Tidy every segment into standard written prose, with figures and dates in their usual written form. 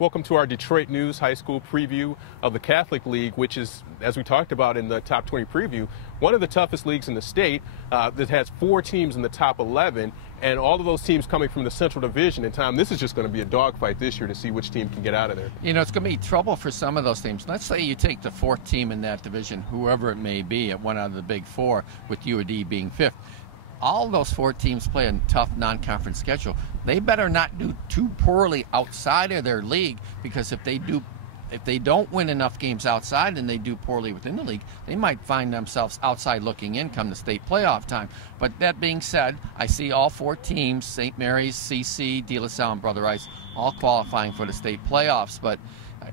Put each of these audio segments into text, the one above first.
Welcome to our Detroit News High School preview of the Catholic League, which is, as we talked about in the Top 20 preview, one of the toughest leagues in the state that has 4 teams in the top 11, and all of those teams coming from the Central Division. And Tom, this is just going to be a dogfight this year to see which team can get out of there. You know, it's going to be trouble for some of those teams. Let's say you take the 4th team in that division, whoever it may be, at one out of the big 4, with UAD being 5th. All those 4 teams play a tough non-conference schedule. They better not do too poorly outside of their league, because if they don't win enough games outside and they do poorly within the league, they might find themselves outside looking in come the state playoff time. But that being said, I see all 4 teams, St. Mary's, CC, De La Salle, and Brother Rice, all qualifying for the state playoffs. But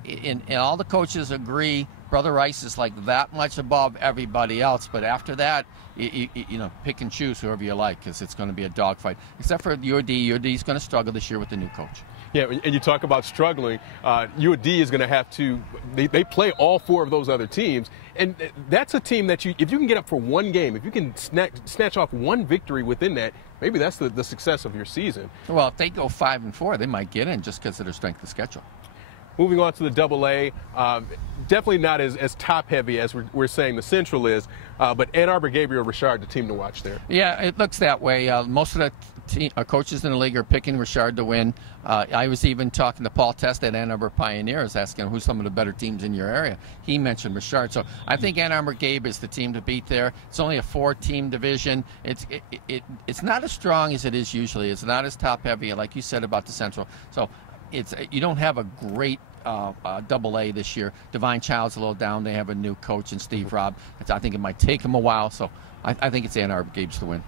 and all the coaches agree Brother Rice is like that much above everybody else. But after that, you know, pick and choose whoever you like, because it's going to be a dogfight. Except for UAD. UAD is going to struggle this year with the new coach. Yeah, and you talk about struggling. UAD is going to have to. They play all 4 of those other teams, and that's a team that if you can get up for one game, if you can snatch off one victory within that, maybe that's the success of your season. Well, if they go 5-4, they might get in just because of their strength of schedule. Moving on to the AA, definitely not as top-heavy as we're saying the Central is, but Ann Arbor, Gabriel, Richard, the team to watch there. Yeah, it looks that way. Most of the coaches in the league are picking Richard to win. I was even talking to Paul Test at Ann Arbor Pioneers, asking who's some of the better teams in your area. He mentioned Richard. So I think Ann Arbor Gabe is the team to beat there. It's only a 4-team division. It's not as strong as it is usually. It's not as top-heavy, like you said about the Central. So you don't have a great AA this year. Divine Child's a little down. They have a new coach in Steve Robb. I think it might take him a while, so I think it's Ann Arbor Gabe's to win.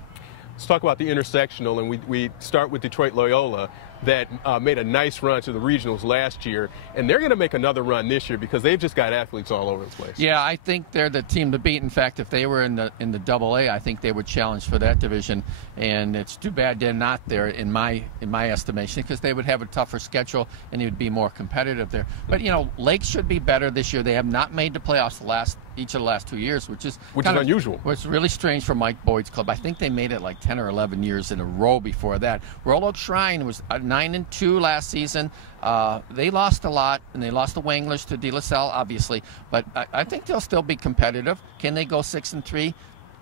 Let's talk about the intersectional, and we start with Detroit Loyola that made a nice run to the regionals last year, and they're going to make another run this year because they've just got athletes all over the place. Yeah, I think they're the team to beat. In fact, if they were in the AA, I think they would challenge for that division, and it's too bad they're not there in my estimation, because they would have a tougher schedule and it would be more competitive there. But you know, Lake should be better this year. They have not made the playoffs each of the last 2 years, which is unusual. It's really strange for Mike Boyd's club. I think they made it like 10 or 11 years in a row before that. Royal Oak Shrine was 9-2 last season. They lost a lot, and they lost the Wanglers to De La Salle, obviously. But I think they'll still be competitive. Can they go 6-3?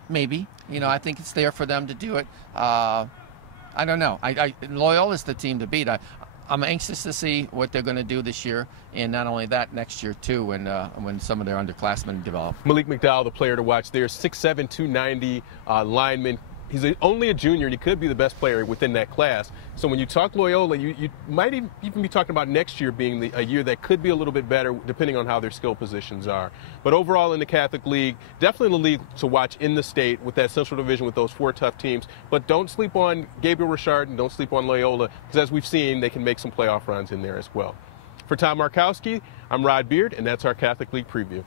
Maybe. You know, I think it's there for them to do it. I don't know. Loyola's the team to beat. I'm anxious to see what they're going to do this year, and not only that, next year too, when some of their underclassmen develop. Malik McDowell, the player to watch there, 6'7", 290 lineman. He's only a junior, and he could be the best player within that class. So when you talk Loyola, you might even be talking about next year being a year that could be a little bit better, depending on how their skill positions are. But overall in the Catholic League, definitely the league to watch in the state with that Central Division with those 4 tough teams. But don't sleep on Gabriel Richard and don't sleep on Loyola, because as we've seen, they can make some playoff runs in there as well. For Tom Markowski, I'm Rod Beard, and that's our Catholic League preview.